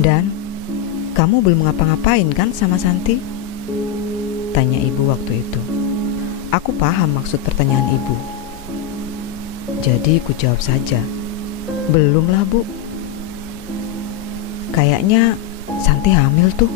Dan kamu belum ngapa-ngapain kan sama Santi? Tanya ibu waktu itu. Aku paham maksud pertanyaan ibu. Jadi ku jawab saja, belum lah bu. Kayaknya Santi hamil tuh.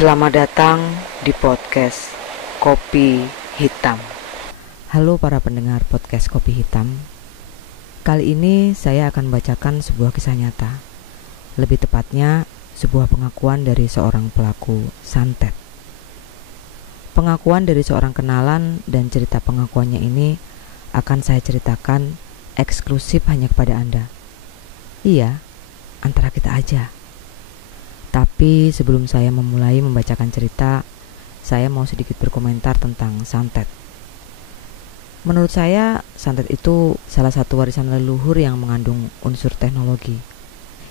Selamat datang di podcast Kopi Hitam. Halo para pendengar podcast Kopi Hitam. Kali ini saya akan membacakan sebuah kisah nyata. Lebih tepatnya, sebuah pengakuan dari seorang pelaku santet. Pengakuan dari seorang kenalan dan cerita pengakuannya ini akan saya ceritakan eksklusif hanya kepada Anda. Iya, antara kita aja. Tapi sebelum saya memulai membacakan cerita, saya mau sedikit berkomentar tentang santet. Menurut saya, santet itu salah satu warisan leluhur yang mengandung unsur teknologi.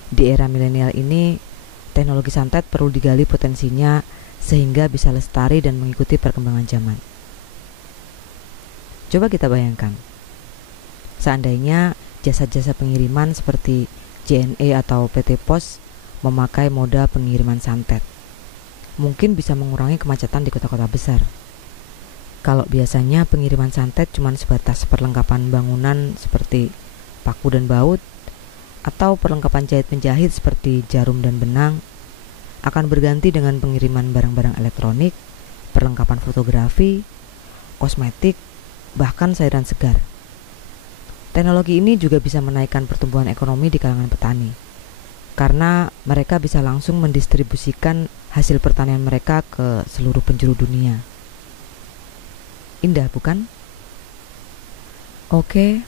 Di era milenial ini, teknologi santet perlu digali potensinya sehingga bisa lestari dan mengikuti perkembangan zaman. Coba kita bayangkan, seandainya jasa-jasa pengiriman seperti JNE atau PT Pos memakai moda pengiriman santet, mungkin bisa mengurangi kemacetan di kota-kota besar. Kalau biasanya pengiriman santet cuma sebatas perlengkapan bangunan seperti paku dan baut, atau perlengkapan jahit penjahit seperti jarum dan benang, akan berganti dengan pengiriman barang-barang elektronik, perlengkapan fotografi, kosmetik, bahkan sayuran segar. Teknologi ini juga bisa menaikkan pertumbuhan ekonomi di kalangan petani, karena mereka bisa langsung mendistribusikan hasil pertanian mereka ke seluruh penjuru dunia. Indah bukan? Oke,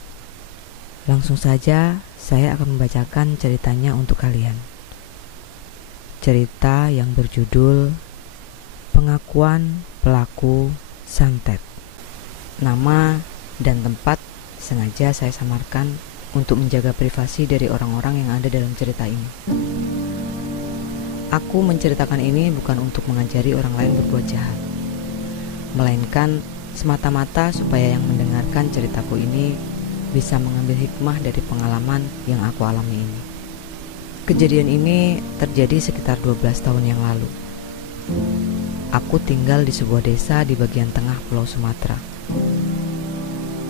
langsung saja saya akan membacakan ceritanya untuk kalian. Cerita yang berjudul Pengakuan Pelaku Santet. Nama dan tempat sengaja saya samarkan untuk menjaga privasi dari orang-orang yang ada dalam cerita ini. Aku menceritakan ini bukan untuk mengajari orang lain berbuat jahat, melainkan semata-mata supaya yang mendengarkan ceritaku ini bisa mengambil hikmah dari pengalaman yang aku alami ini. Kejadian ini terjadi sekitar 12 tahun yang lalu. Aku tinggal di sebuah desa di bagian tengah Pulau Sumatera.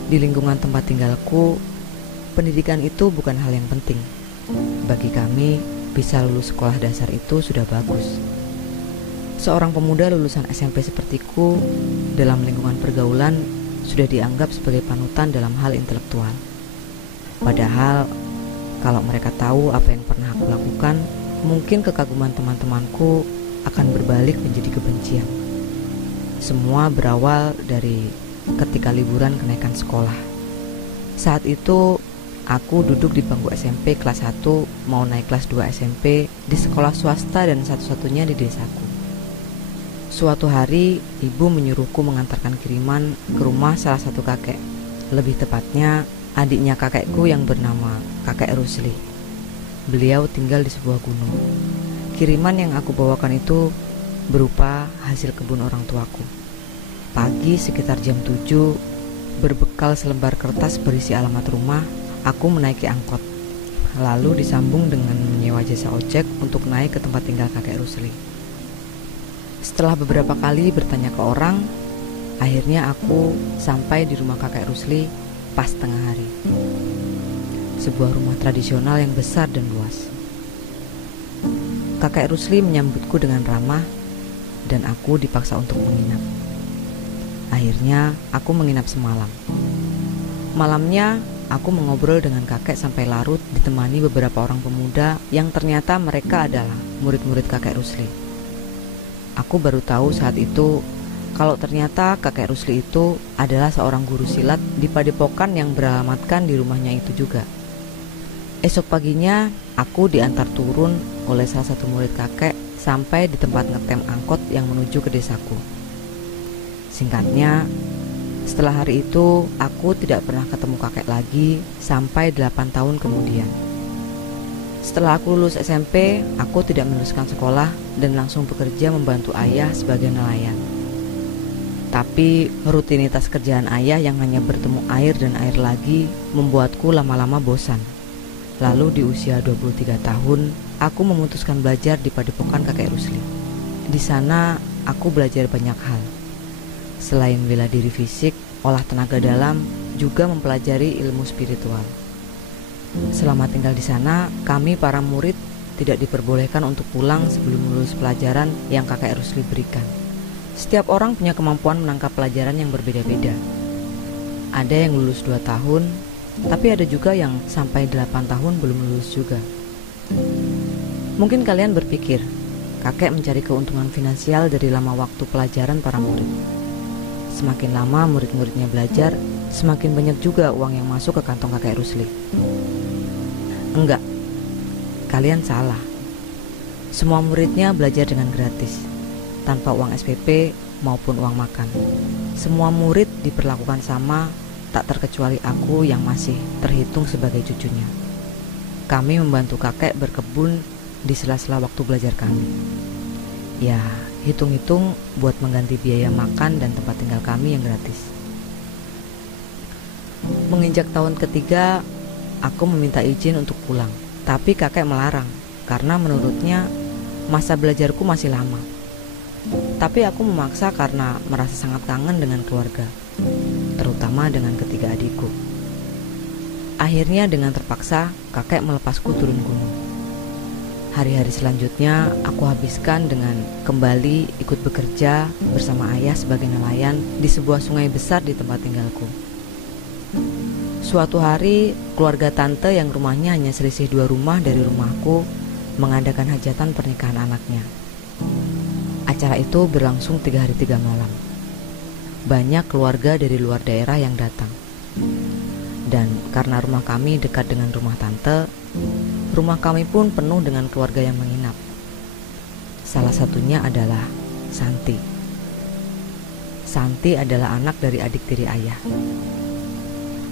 Di lingkungan tempat tinggalku, pendidikan itu bukan hal yang penting. Bagi kami, bisa lulus sekolah dasar itu sudah bagus. Seorang pemuda lulusan SMP sepertiku dalam lingkungan pergaulan sudah dianggap sebagai panutan dalam hal intelektual. Padahal, kalau mereka tahu apa yang pernah aku lakukan, mungkin kekaguman teman-temanku akan berbalik menjadi kebencian. Semua berawal dari ketika liburan kenaikan sekolah. Saat itu, aku duduk di bangku SMP kelas 1 mau naik kelas 2 SMP di sekolah swasta dan satu-satunya di desaku. Suatu hari, ibu menyuruhku mengantarkan kiriman ke rumah salah satu kakek. Lebih tepatnya, adiknya kakekku yang bernama Kakek Rusli. Beliau tinggal di sebuah gunung. Kiriman yang aku bawakan itu berupa hasil kebun orang tuaku. Pagi sekitar jam 7, berbekal selembar kertas berisi alamat rumah, aku menaiki angkot, lalu disambung dengan menyewa jasa ojek untuk naik ke tempat tinggal kakek Rusli. Setelah beberapa kali bertanya ke orang, akhirnya aku sampai di rumah kakek Rusli pas tengah hari. Sebuah rumah tradisional yang besar dan luas. Kakek Rusli menyambutku dengan ramah dan aku dipaksa untuk menginap. Akhirnya aku menginap semalam. Malamnya aku mengobrol dengan kakek sampai larut ditemani beberapa orang pemuda yang ternyata mereka adalah murid-murid kakek Rusli. Aku baru tahu saat itu kalau ternyata kakek Rusli itu adalah seorang guru silat di padepokan yang beralamatkan di rumahnya itu juga. Esok paginya, aku diantar turun oleh salah satu murid kakek sampai di tempat ngetem angkot yang menuju ke desaku. Singkatnya, setelah hari itu, aku tidak pernah ketemu kakek lagi sampai 8 tahun kemudian. Setelah aku lulus SMP, aku tidak meneruskan sekolah dan langsung bekerja membantu ayah sebagai nelayan. Tapi rutinitas kerjaan ayah yang hanya bertemu air dan air lagi membuatku lama-lama bosan. Lalu di usia 23 tahun, aku memutuskan belajar di padepokan kakek Rusli. Di sana, aku belajar banyak hal. Selain bela diri fisik, olah tenaga dalam, juga mempelajari ilmu spiritual. Selama tinggal di sana, kami para murid tidak diperbolehkan untuk pulang sebelum lulus pelajaran yang kakek Rusli berikan. Setiap orang punya kemampuan menangkap pelajaran yang berbeda-beda. Ada yang lulus 2 tahun, tapi ada juga yang sampai 8 tahun belum lulus juga. Mungkin kalian berpikir, kakek mencari keuntungan finansial dari lama waktu pelajaran para murid. Semakin lama murid-muridnya belajar, semakin banyak juga uang yang masuk ke kantong kakek Rusli. Enggak, kalian salah. Semua muridnya belajar dengan gratis, tanpa uang SPP maupun uang makan. Semua murid diperlakukan sama, tak terkecuali aku yang masih terhitung sebagai cucunya. Kami membantu kakek berkebun di sela-sela waktu belajar kami. Ya, hitung-hitung buat mengganti biaya makan dan tempat tinggal kami yang gratis. Menginjak tahun ketiga, aku meminta izin untuk pulang. Tapi kakek melarang, karena menurutnya masa belajarku masih lama. Tapi aku memaksa karena merasa sangat kangen dengan keluarga, terutama dengan ketiga adikku. Akhirnya dengan terpaksa, kakek melepasku turun gunung. Hari-hari selanjutnya aku habiskan dengan kembali ikut bekerja bersama ayah sebagai nelayan di sebuah sungai besar di tempat tinggalku. Suatu hari, keluarga tante yang rumahnya hanya selisih 2 rumah dari rumahku mengadakan hajatan pernikahan anaknya. Acara itu berlangsung 3 hari 3 malam. Banyak keluarga dari luar daerah yang datang. Dan karena rumah kami dekat dengan rumah tante, rumah kami pun penuh dengan keluarga yang menginap. Salah satunya adalah Santi. Santi adalah anak dari adik tiri ayah.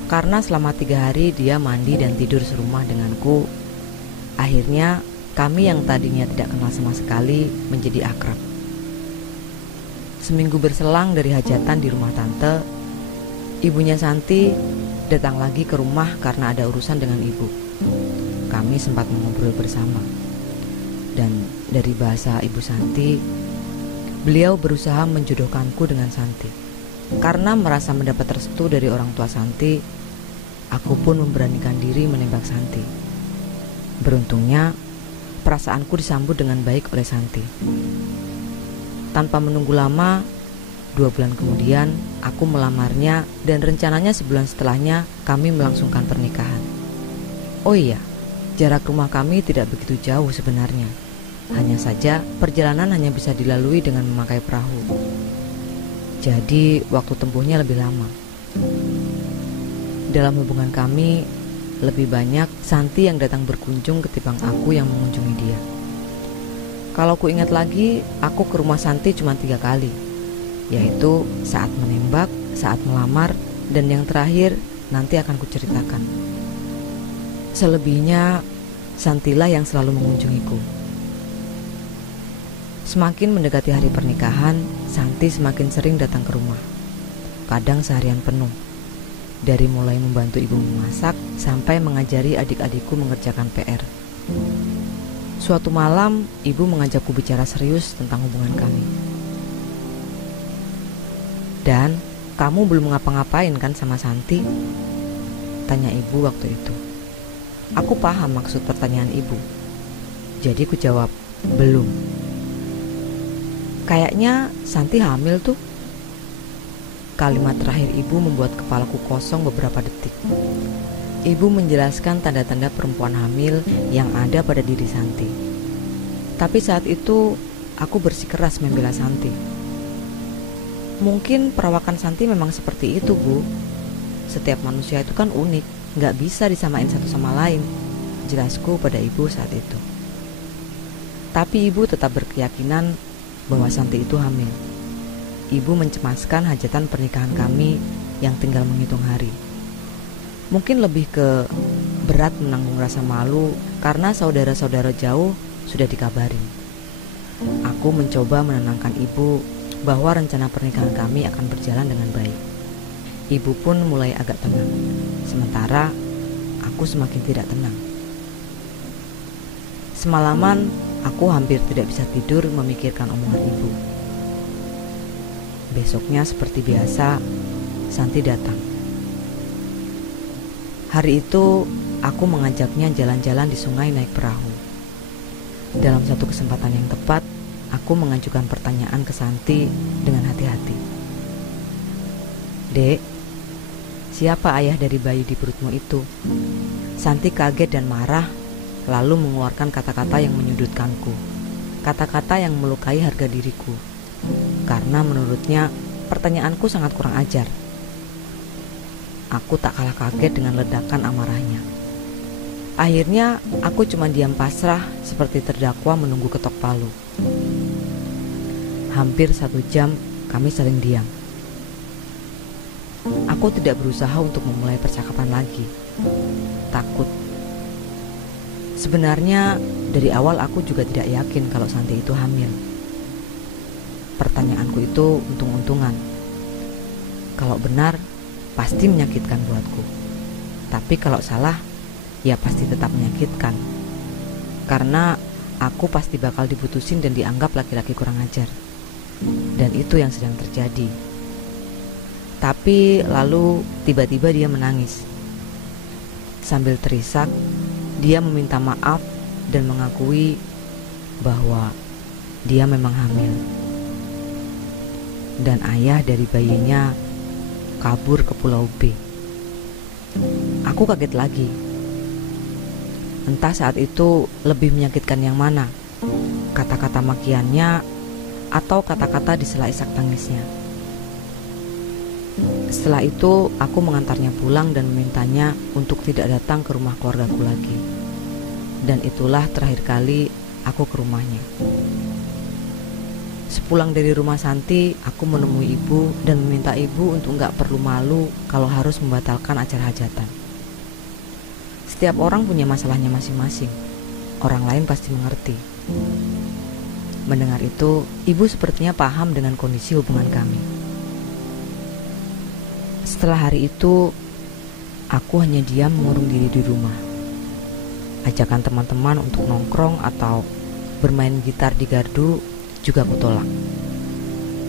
Karena selama 3 hari dia mandi dan tidur serumah denganku, akhirnya kami yang tadinya tidak kenal sama sekali menjadi akrab. Seminggu berselang dari hajatan di rumah tante, ibunya Santi datang lagi ke rumah karena ada urusan dengan ibu. Kami sempat mengobrol bersama. Dan dari bahasa ibu Santi, beliau berusaha menjodohkanku dengan Santi. Karena merasa mendapat restu dari orang tua Santi, aku pun memberanikan diri menembak Santi. Beruntungnya, perasaanku disambut dengan baik oleh Santi. Tanpa menunggu lama, 2 bulan kemudian aku melamarnya dan rencananya sebulan setelahnya kami melangsungkan pernikahan. Oh iya, jarak rumah kami tidak begitu jauh sebenarnya. Hanya saja perjalanan hanya bisa dilalui dengan memakai perahu. Jadi waktu tempuhnya lebih lama. Dalam hubungan kami, lebih banyak Santi yang datang berkunjung ketimbang aku yang mengunjungi dia. Kalau ku ingat lagi, aku ke rumah Santi cuma 3 kali, yaitu saat menembak, saat melamar, dan yang terakhir nanti akan kuceritakan. Selebihnya, Santilah yang selalu mengunjungiku. Semakin mendekati hari pernikahan, Santi semakin sering datang ke rumah. Kadang seharian penuh. Dari mulai membantu ibu memasak sampai mengajari adik-adikku mengerjakan PR. Suatu malam, ibu mengajakku bicara serius tentang hubungan kami. Dan, kamu belum ngapa-ngapain kan sama Santi? Tanya ibu waktu itu. Aku paham maksud pertanyaan ibu. Jadi ku jawab, belum. Kayaknya Santi hamil tuh. Kalimat terakhir ibu membuat kepalaku kosong beberapa detik. Ibu menjelaskan tanda-tanda perempuan hamil yang ada pada diri Santi. Tapi saat itu aku bersikeras membela Santi. Mungkin perawakan Santi memang seperti itu, Bu. Setiap manusia itu kan unik, gak bisa disamain satu sama lain. jelasku pada ibu saat itu. Tapi ibu tetap berkeyakinan bahwa Santi itu hamil. Ibu mencemaskan hajatan pernikahan kami yang tinggal menghitung hari. Mungkin lebih ke berat menanggung rasa malu karena saudara-saudara jauh sudah dikabarin. Aku mencoba menenangkan ibu bahwa rencana pernikahan kami akan berjalan dengan baik. Ibu pun mulai agak tenang. Sementara aku semakin tidak tenang. Semalaman aku hampir tidak bisa tidur memikirkan omongan ibu. Besoknya seperti biasa, Santi datang. Hari itu aku mengajaknya jalan-jalan di sungai naik perahu. Dalam satu kesempatan yang tepat, aku mengajukan pertanyaan ke Santi dengan hati-hati. "Dek, siapa ayah dari bayi di perutmu itu?" Santi kaget dan marah, lalu mengeluarkan kata-kata yang menyudutkanku. Kata-kata yang melukai harga diriku. Karena menurutnya pertanyaanku sangat kurang ajar. Aku tak kalah kaget dengan ledakan amarahnya. Akhirnya aku cuma diam pasrah seperti terdakwa menunggu ketok palu. Hampir 1 jam kami saling diam. Aku tidak berusaha untuk memulai percakapan lagi. Takut. Sebenarnya dari awal aku juga tidak yakin kalau Santi itu hamil. Pertanyaanku itu untung-untungan. Kalau benar, pasti menyakitkan buatku. Tapi kalau salah, ya pasti tetap menyakitkan. Karena aku pasti bakal diputusin dan dianggap laki-laki kurang ajar. Dan itu yang sedang terjadi. Tapi lalu tiba-tiba dia menangis. Sambil terisak, dia meminta maaf dan mengakui bahwa dia memang hamil. Dan ayah dari bayinya kabur ke Pulau B. Aku kaget lagi. Entah saat itu lebih menyakitkan yang mana, kata-kata makiannya atau kata-kata di sela isak tangisnya. Setelah itu aku mengantarnya pulang dan memintanya untuk tidak datang ke rumah keluargaku lagi. Dan itulah terakhir kali aku ke rumahnya. Sepulang dari rumah Santi, aku menemui ibu dan meminta ibu untuk gak perlu malu kalau harus membatalkan acara hajatan. Setiap orang punya masalahnya masing-masing. Orang lain pasti mengerti. Mendengar itu, ibu sepertinya paham dengan kondisi hubungan kami. Setelah hari itu, aku hanya diam mengurung diri di rumah. Ajakan teman-teman untuk nongkrong atau bermain gitar di gardu juga aku tolak.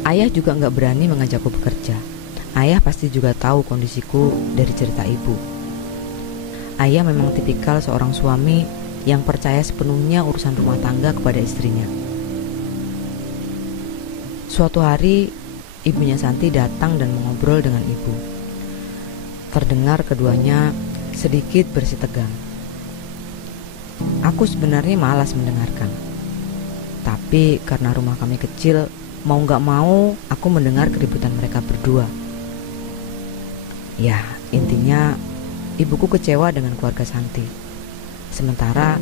Ayah juga gak berani mengajakku bekerja. Ayah pasti juga tahu kondisiku dari cerita ibu. Ayah memang tipikal seorang suami yang percaya sepenuhnya urusan rumah tangga kepada istrinya. Suatu hari, ibunya Santi datang dan mengobrol dengan ibu. Terdengar keduanya sedikit bersitegang. Aku sebenarnya malas mendengarkan. Tapi karena rumah kami kecil, mau gak mau aku mendengar keributan mereka berdua. Ya, intinya ibuku kecewa dengan keluarga Santi. Sementara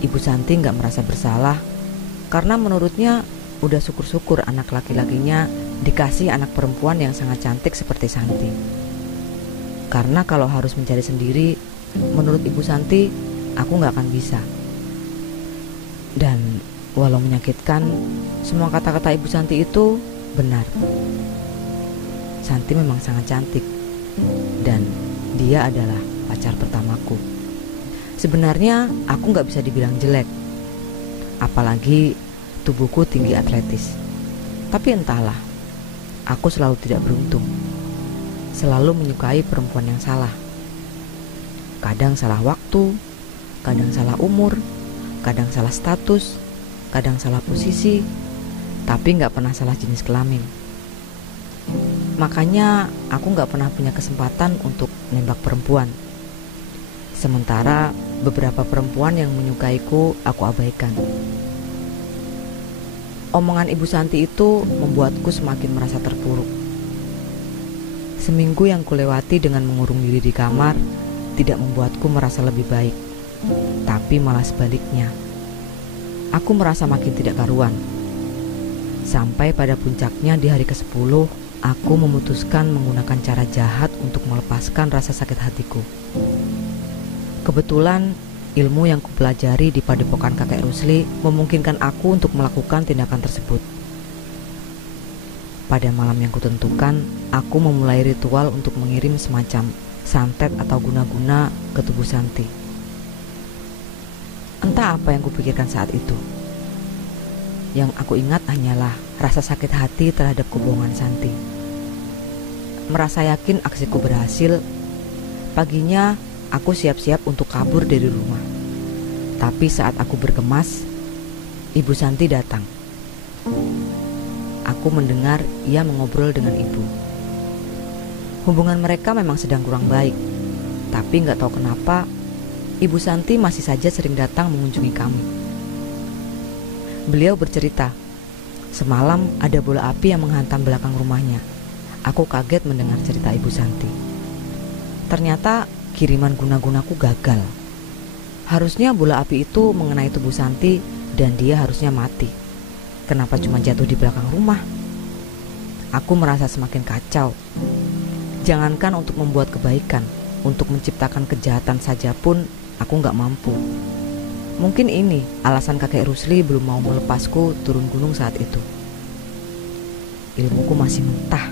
ibu Santi gak merasa bersalah karena menurutnya udah syukur-syukur anak laki-lakinya dikasih anak perempuan yang sangat cantik seperti Santi. Karena kalau harus mencari sendiri, menurut ibu Santi, aku gak akan bisa. Dan walau menyakitkan, semua kata-kata ibu Santi itu benar. Santi memang sangat cantik, dan dia adalah pacar pertamaku. Sebenarnya aku gak bisa dibilang jelek, apalagi tubuhku tinggi atletis. Tapi entahlah, aku selalu tidak beruntung. Selalu menyukai perempuan yang salah. Kadang salah waktu, kadang salah umur, kadang salah status, kadang salah posisi, tapi gak pernah salah jenis kelamin. Makanya aku gak pernah punya kesempatan untuk nembak perempuan. Sementara beberapa perempuan yang menyukaiku aku abaikan. Omongan ibu Santi itu membuatku semakin merasa terpuruk. Seminggu yang kulewati dengan mengurung diri di kamar tidak membuatku merasa lebih baik. Tapi malah sebaliknya. Aku merasa makin tidak karuan. Sampai pada puncaknya di hari ke-10, aku memutuskan menggunakan cara jahat untuk melepaskan rasa sakit hatiku. Kebetulan, ilmu yang kupelajari di padepokan kakek Rusli memungkinkan aku untuk melakukan tindakan tersebut. Pada malam yang kutentukan, aku memulai ritual untuk mengirim semacam santet atau guna-guna ke tubuh Santi. Entah apa yang kupikirkan saat itu. Yang aku ingat hanyalah rasa sakit hati terhadap kebohongan Santi. Merasa yakin aksiku berhasil, paginya aku siap-siap untuk kabur dari rumah. Tapi saat aku bergemas, Ibu Santi datang. Aku mendengar ia mengobrol dengan ibu. Hubungan mereka memang sedang kurang baik, tapi gak tahu kenapa Ibu Santi masih saja sering datang mengunjungi kami. Beliau bercerita, semalam ada bola api yang menghantam belakang rumahnya. Aku kaget mendengar cerita Ibu Santi. Ternyata kiriman guna-gunaku gagal. Harusnya bola api itu mengenai tubuh Santi dan dia harusnya mati. Kenapa cuma jatuh di belakang rumah? Aku merasa semakin kacau. Jangankan untuk membuat kebaikan, untuk menciptakan kejahatan saja pun aku gak mampu. Mungkin ini alasan kakek Rusli belum mau melepasku turun gunung saat itu. Ilmuku masih mentah.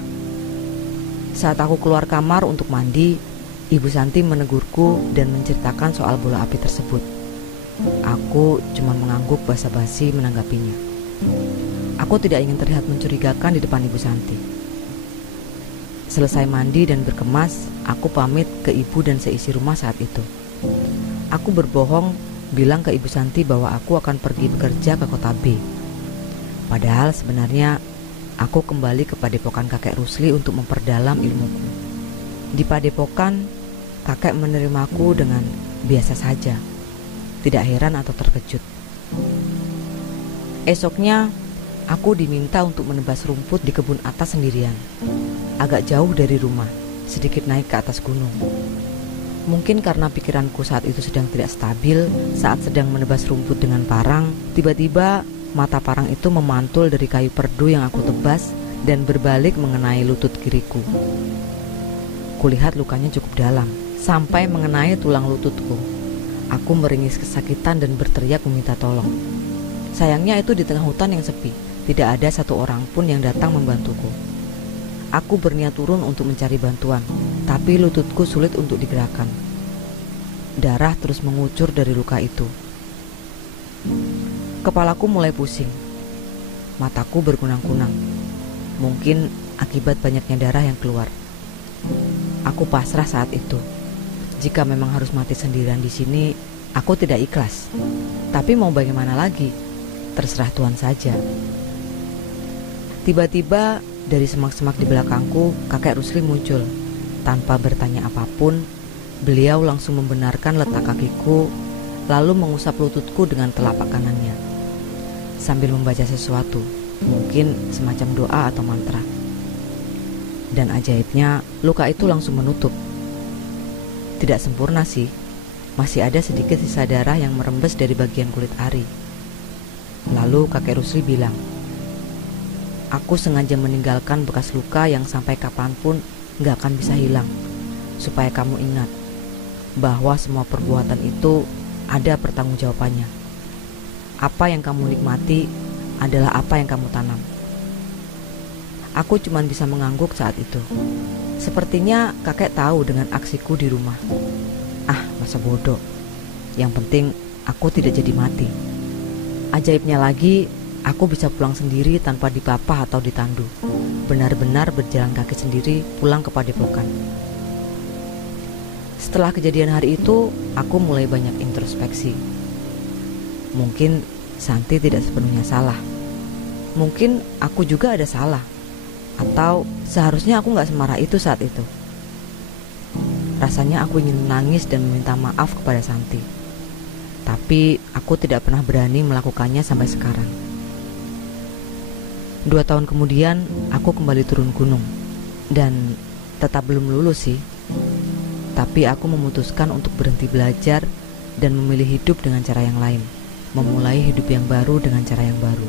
Saat aku keluar kamar untuk mandi, Ibu Santi menegurku dan menceritakan soal bola api tersebut. Aku cuma mengangguk basa-basi menanggapinya. Aku tidak ingin terlihat mencurigakan di depan Ibu Santi. Selesai mandi dan berkemas, aku pamit ke ibu dan seisi rumah saat itu. Aku berbohong bilang ke Ibu Santi bahwa aku akan pergi bekerja ke kota B. Padahal sebenarnya aku kembali ke padepokan kakek Rusli untuk memperdalam ilmuku. Di padepokan, kakek menerimaku dengan biasa saja. Tidak heran atau terkejut. Esoknya, aku diminta untuk menebas rumput di kebun atas sendirian. Agak jauh dari rumah, sedikit naik ke atas gunung. Mungkin karena pikiranku saat itu sedang tidak stabil, saat sedang menebas rumput dengan parang, tiba-tiba mata parang itu memantul dari kayu perdu yang aku tebas dan berbalik mengenai lutut kiriku. Kulihat lukanya cukup dalam, sampai mengenai tulang lututku. Aku meringis kesakitan dan berteriak meminta tolong. Sayangnya itu di tengah hutan yang sepi, tidak ada satu orang pun yang datang membantuku. Aku berniat turun untuk mencari bantuan, tapi lututku sulit untuk digerakkan. Darah terus mengucur dari luka itu. Kepalaku mulai pusing. Mataku berkunang-kunang. Mungkin akibat banyaknya darah yang keluar. Aku pasrah saat itu. Jika memang harus mati sendirian di sini, aku tidak ikhlas. Tapi mau bagaimana lagi? Terserah Tuhan saja. Tiba-tiba dari semak-semak di belakangku, kakek Rusli muncul. Tanpa bertanya apapun, beliau langsung membenarkan letak kakiku, lalu mengusap lututku dengan telapak kanannya, sambil membaca sesuatu, mungkin semacam doa atau mantra. Dan ajaibnya, luka itu langsung menutup. Tidak sempurna sih, masih ada sedikit sisa darah yang merembes dari bagian kulit ari. Lalu kakek Rusli bilang, aku sengaja meninggalkan bekas luka yang sampai kapanpun gak akan bisa hilang, supaya kamu ingat bahwa semua perbuatan itu ada pertanggungjawabannya. Apa yang kamu nikmati adalah apa yang kamu tanam. Aku cuma bisa mengangguk saat itu. Sepertinya kakek tahu dengan aksiku di rumah. Ah, masa bodoh. Yang penting aku tidak jadi mati. Ajaibnya lagi, aku bisa pulang sendiri tanpa dipapah atau ditandu. Benar-benar berjalan kaki sendiri pulang ke padepokan. Setelah kejadian hari itu, aku mulai banyak introspeksi. Mungkin Santi tidak sepenuhnya salah. Mungkin aku juga ada salah. Atau seharusnya aku gak semarah itu saat itu. Rasanya aku ingin menangis dan meminta maaf kepada Santi. Tapi aku tidak pernah berani melakukannya sampai sekarang. 2 tahun kemudian, aku kembali turun gunung. Dan tetap belum lulus sih. Tapi aku memutuskan untuk berhenti belajar dan memilih hidup dengan cara yang lain, memulai hidup yang baru dengan cara yang baru,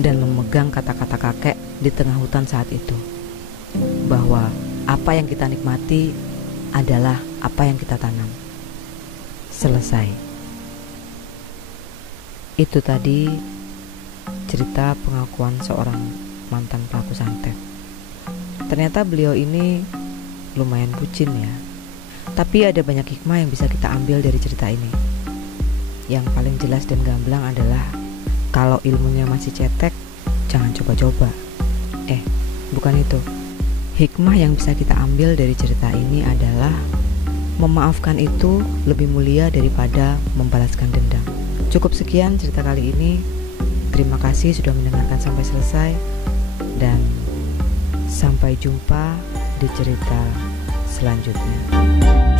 dan memegang kata-kata kakek di tengah hutan saat itu, bahwa apa yang kita nikmati adalah apa yang kita tanam. Selesai. Itu tadi cerita pengakuan seorang mantan pelaku santet. Ternyata beliau ini lumayan bucin ya. Tapi ada banyak hikmah yang bisa kita ambil dari cerita ini. Yang paling jelas dan gamblang adalah kalau ilmunya masih cetek, jangan coba-coba. Bukan itu. Hikmah yang bisa kita ambil dari cerita ini adalah memaafkan itu lebih mulia daripada membalaskan dendam. Cukup sekian cerita kali ini. Terima kasih sudah mendengarkan sampai selesai, dan sampai jumpa di cerita selanjutnya.